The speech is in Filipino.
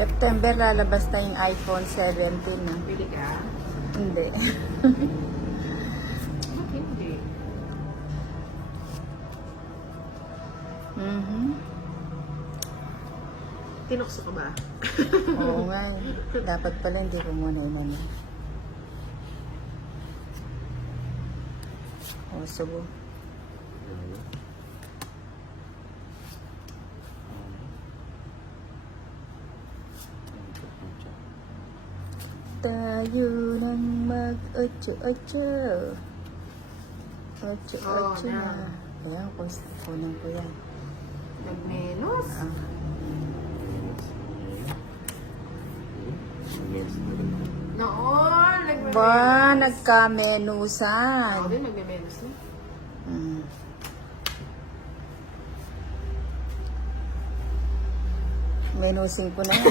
September lalabas na yung iPhone 17 na. Pili ka? Hindi. Hindi. Tinukso ka ba? Oo nga. Dapat pala hindi ko muna inano. O, subo. Tayo nang mag-otso-otso. Otso-otso Oo, na. Ayan, kunin ko yan. Nagmenos? Ah. Noon! Nagmenos. Ba, Ako nagkamenusan. din magmemenos na. Mm. Menusin ko na yan.